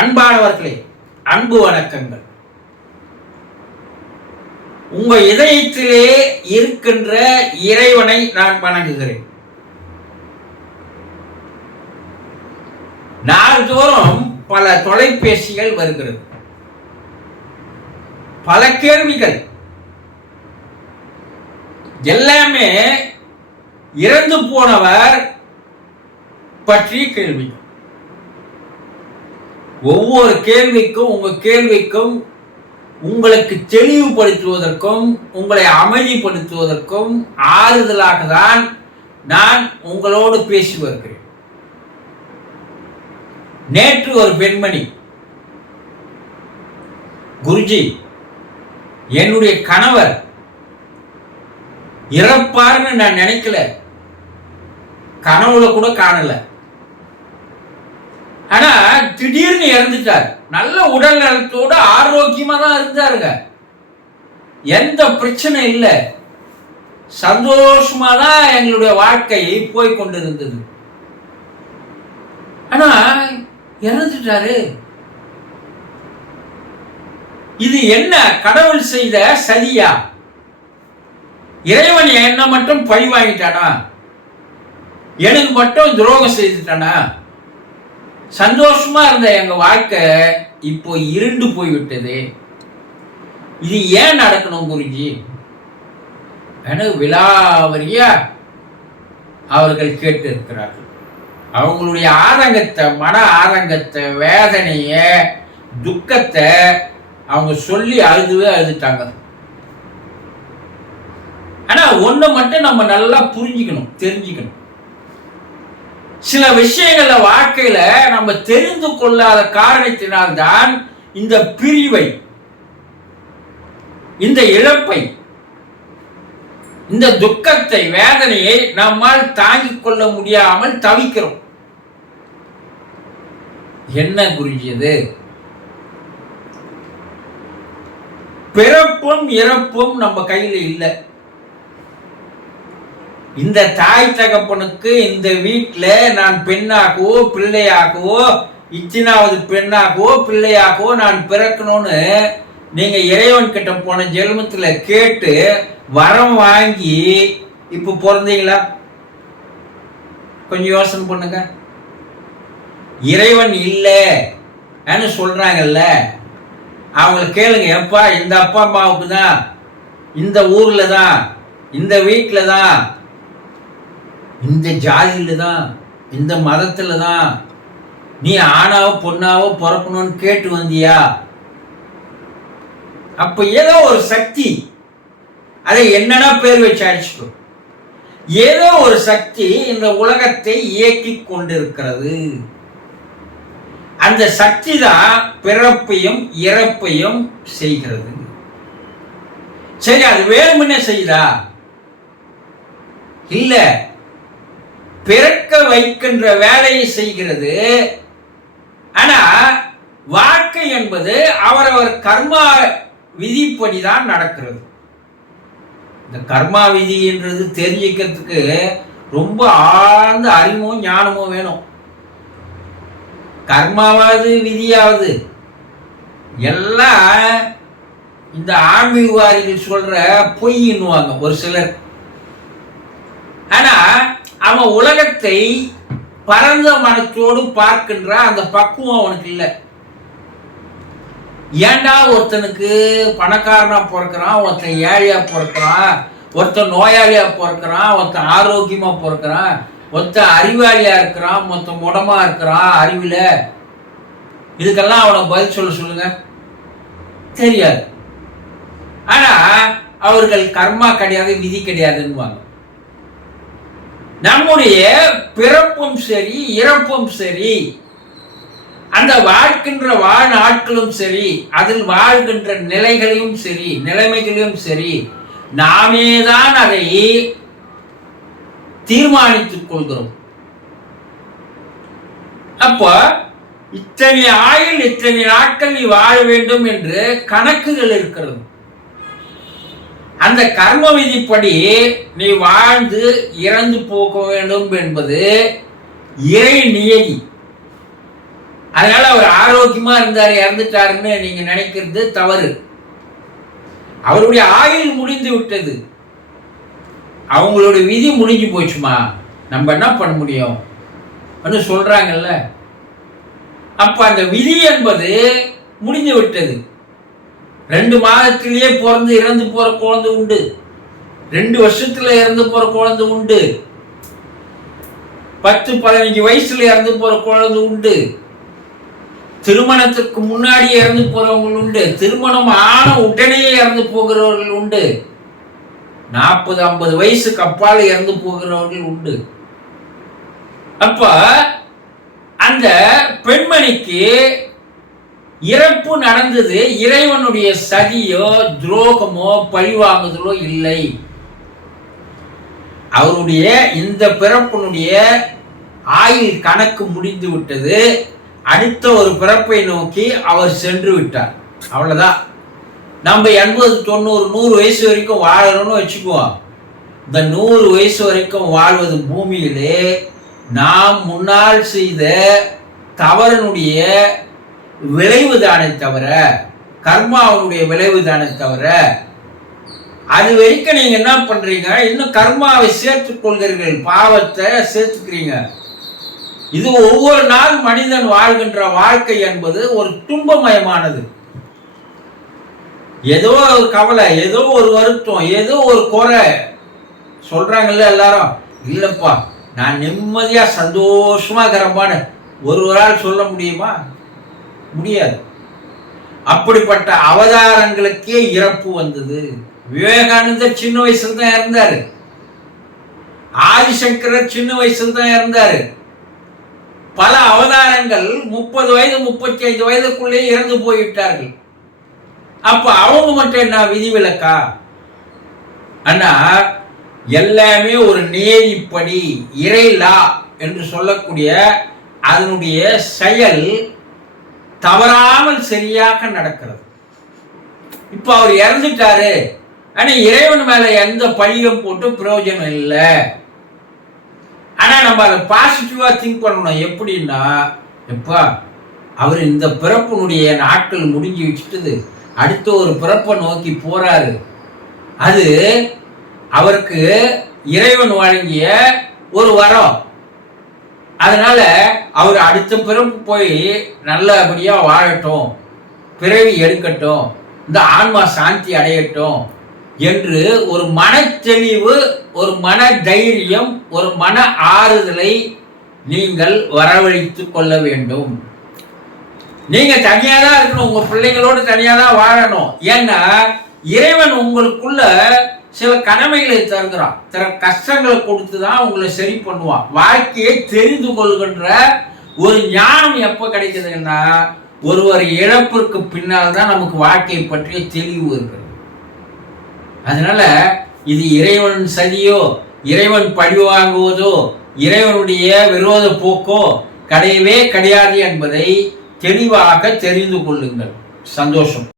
அன்பானவர்களே, அன்பு வணக்கங்கள். உங்க இதயத்திலே இருக்கின்ற இறைவனை நான் வணங்குகிறேன். நாள்தோறும் பல தொலைபேசிகள் வருகிறது, பல கேள்விகள், எல்லாமே இறந்து போனவர் பற்றிய கேள்வி. ஒவ்வொரு கேள்விக்கும் உங்க கேள்விக்கும் உங்களுக்கு தெளிவுபடுத்துவதற்கும் உங்களை அமைதிப்படுத்துவதற்கும் ஆறுதலாக தான் நான் உங்களோடு பேசி வருகிறேன். நேற்று ஒரு பெண்மணி, குருஜி, என்னுடைய கணவர் இறப்பார்னு நான் நினைக்கல, கனவுல கூட காணல, ஆனா திடீர்னு இறந்துட்டார். நல்ல உடல் நலத்தோடு ஆரோக்கியமா தான் இருந்தாருங்க, எந்த பிரச்சனை இல்லை, சந்தோஷமா தான் எங்களுடைய வாழ்க்கை போய் கொண்டிருந்தது. ஆனா இறந்துட்டாரு. இது என்ன கடவுள் செய்த சதியா? இறைவன் என்ன மட்டும் பழி வாங்கிட்டானா? எனக்கு மட்டும் துரோகம் செய்துட்டானா? சந்தோஷமா இருந்த எங்க வாழ்க்கை இப்போ இருண்டு போய்விட்டது. இது ஏன் நடக்கணும் குருஜி? எனக்கு விலாவரியா அவர்கள் கேட்டு இருக்கிறார்கள். அவங்களுடைய ஆதங்கத்தை, மன ஆதங்கத்தை, வேதனைய, துக்கத்தை அவங்க சொல்லி அழுதுட்டாங்க. ஆனா ஒண்ணு மட்டும் நம்ம நல்லா புரிஞ்சுக்கணும், தெரிஞ்சுக்கணும். சில விஷயங்கள வாழ்க்கையில நம்ம தெரிந்து கொள்ளாத காரணத்தினால்தான் இந்த பிரிவை, இந்த இழப்பை, இந்த துக்கத்தை, வேதனையை நம்மால் தாங்கிக் கொள்ள முடியாமல் தவிக்கிறோம். என்ன குருஜி அது? பிறப்பும் இறப்பும் நம்ம கையில இல்லை. இந்த தாய் தகப்பனுக்கு இந்த வீட்டுல நான் பெண்ணாகவோ பிள்ளையாகவோ, இத்தனாவது பெண்ணாகவோ பிள்ளையாகவோ நான் பிறக்கணும்னு நீங்க இறைவன் கிட்ட போன ஜென்மத்துல கேட்டு வரம் வாங்கி இப்ப பிறந்தீங்களா? கொஞ்சம் யோசனை பண்ணுங்க. இறைவன் இல்லைன்னு சொல்றாங்கல்ல, அவங்கள கேளுங்க. எப்பா, இந்த அப்பா அம்மாவுக்கு தான், இந்த ஊர்ல தான், இந்த வீட்டுல தான், இந்த ஜாதியில தான், இந்த மதத்துல தான் நீ ஆணாவோ பொண்ணாவோ பிறக்கணும்னு கேட்டு வந்தியா? அப்ப ஏதோ ஒரு சக்தி, அதை என்னன்னா பேர் வச்சு அடிச்சுக்கோ, ஏதோ ஒரு சக்தி இந்த உலகத்தை இயக்கி கொண்டிருக்கிறது. அந்த சக்தி தான் பிறப்பையும் இறப்பையும் செய்கிறது. சரி, அது வேணும்னே செய்தா? இல்ல, பிறக்க வைக்கின்ற வேலையை செய்கிறது. ஆனா வாழ்க்கை என்பது அவரவர் கர்மா விதிப்படிதான் நடக்கிறது. இந்த கர்மா விதி என்றது தெரிஞ்சுக்கிறதுக்கு ரொம்ப ஆழ்ந்த அறிவும் ஞானமும் வேணும். கர்மாவது விதியாவது எல்லாம் இந்த ஆன்மீகவாதிகள் சொல்ற பொய்ன்னுவாங்க ஒரு சிலர். ஆனா அவன் உலகத்தை பரந்த மனத்தோடு பார்க்கின்ற அந்த பக்குவம் அவனுக்கு இல்லை. ஏண்டா ஒருத்தனுக்கு பணக்காரனா பிறக்கிறான், ஒருத்தன் ஏழையா பிறக்கிறான், ஒருத்தன் நோயாளியா பிறக்கிறான், ஒருத்தன் ஆரோக்கியமா பிறக்கிறான், ஒருத்தன் அறிவாளியா இருக்கிறான், மொத்தம் முடமா இருக்கிறான் அறிவுல. இதுக்கெல்லாம் அவனை பதில் சொல்லுங்க. தெரியாது. ஆனா அவர்கள் கர்மா கிடையாது, விதி கிடையாதுன்னுவாங்க. நம்முடைய பிறப்பும் சரி, இறப்பும் சரி, அந்த வாழ்கின்ற வாழ்நாட்களும் சரி, அதில் வாழ்கின்ற நிலைகளையும் சரி, நிலைமைகளையும் சரி, நாமே தான் அதை தீர்மானித்துக் கொள்கிறோம். அப்போ இத்தனை ஆயுள், இத்தனை நாட்கள் நீ வாழ வேண்டும் என்று கணக்குகள் இருக்கிறது. அந்த கர்ம விதிப்படி நீ வாழ்ந்து இறந்து போக வேண்டும் என்பது இறை நியதி. அதனால அவர் ஆரோக்கியமா இருந்தார், இறந்துட்டாருன்னு நீங்க நினைக்கிறது தவறு. அவருடைய ஆயுள் முடிந்து விட்டது. அவங்களுடைய விதி முடிஞ்சு போச்சுமா, நம்ம என்ன பண்ண முடியும் சொல்றாங்கல்ல. அப்ப அந்த விதி என்பது முடிந்து விட்டது. 2 மாதத்திலேயே பிறந்து இறந்து போற குழந்தை உண்டு, 2 வருஷத்துல இறந்து போற குழந்தை உண்டு, 10-15 வயசுல இறந்து போற குழந்தை உண்டு, திருமணத்திற்கு முன்னாடி இறந்து போறவங்க உண்டு, திருமணம் ஆன உடனே இறந்து போகிறவர்கள் உண்டு, 40-50 வயசுக்கு அப்பால் இறந்து போகிறவர்கள் உண்டு. அப்ப அந்த பெண்மணிக்கு இறப்பு நடந்தது இறைவனுடைய சதியோ துரோகமோ பழிவாங்குதலோ இல்லை. அவருடைய இந்த பிறப்பினுடைய ஆயுள் கணக்கு முடிந்து விட்டது. அடுத்த ஒரு பிறப்பை நோக்கி அவர் சென்று விட்டார். அவ்வளவுதான். நம்ம 80-90-100 வயசு வரைக்கும் வாழணும்னு வச்சுக்குவோம். இந்த 100 வயசு வரைக்கும் வாழ்வது பூமியிலே நாம் முன்னால் செய்த தவறனுடைய விளைவு தானே தவிர, கர்மாவனுடைய விளைவு தானே தவிர, அது வரைக்கும் நீங்க என்ன பண்றீங்க, இன்னும் கர்மாவை சேர்த்துக் கொள்கிறீர்கள், பாவத்தை சேர்த்துக்கிறீங்க. இது ஒவ்வொரு நாள் மனிதன் வாழ்கின்ற வாழ்க்கை என்பது ஒரு துன்பமயமானது. ஏதோ ஒரு கவலை, ஏதோ ஒரு வருத்தம், ஏதோ ஒரு குறை சொல்றாங்கல்ல எல்லாரும். இல்லப்பா நான் நிம்மதியா சந்தோஷமா இருக்கிறப்பான்னு ஒரு ஆள் சொல்ல முடியுமா? முடியாது. அப்படிப்பட்ட அவதாரங்களுக்கே இறப்பு வந்தது. விவேகானந்தர் சின்ன வயசுல தான் இறந்தாரு. ஆதிசங்கரர் சின்ன வயசுல தான் இறந்தாரு. பல அவதாரங்கள் 30 வயது 35 வயதுக்குள்ளே இறந்து போய்விட்டார்கள். அப்ப அவங்க மட்டும் என்ன விதிவிலக்கா? ஆனா எல்லாமே ஒரு நேரிப்படி இறை லா என்று சொல்லக்கூடிய அதனுடைய செயல் தவறாமல் சரியாக நடக்கிறது. இப்ப அவர் இறந்துட்டாரு, ஆனா இறைவன் மேல எந்த பழியும் போட்டு பிரயோஜனம் இல்லை. ஆனா நம்ம அதை பாசிட்டிவா திங்க் பண்ணணும். எப்படின்னா, எப்பா அவர் இந்த பிறப்பினுடைய நாட்கள் முடிஞ்சு வச்சுட்டு அடுத்த ஒரு பிறப்பை நோக்கி போறாரு. அது அவருக்கு இறைவன் வழங்கிய ஒரு வரம். அதனால அவர் அடுத்த பிறப்பு போய் நல்லபடியா வாழட்டும், பிறவி எடுக்கட்டும், இந்த ஆன்மா சாந்தி அடையட்டும் என்று ஒரு மன தெளிவு, ஒரு மன தைரியம், ஒரு மன ஆறுதலை நீங்கள் வரவழைத்துக் கொள்ள வேண்டும். நீங்க தனியா தான் இருக்கணும், உங்க பிள்ளைங்களோடு தனியா தான் வாழணும். ஏன்னா இறைவன் உங்களுக்குள்ள சில கடமைகளை தருகிறான், சில கஷ்டங்களை கொடுத்துதான் உங்களை சரி பண்ணுவான். வாழ்க்கையை தெரிந்து கொள்கின்ற ஒரு ஞானம் எப்ப கிடைக்குதுன்னா, ஒருவர் இழப்பிற்கு பின்னால் தான் நமக்கு வாழ்க்கையை பற்றிய தெளிவு இருக்கிறது. அதனால இது இறைவன் சதியோ, இறைவன் பழி வாங்குவதோ, இறைவனுடைய விரோத போக்கோ கிடையவே கிடையாது என்பதை தெளிவாக தெரிந்து கொள்ளுங்கள். சந்தோஷம்.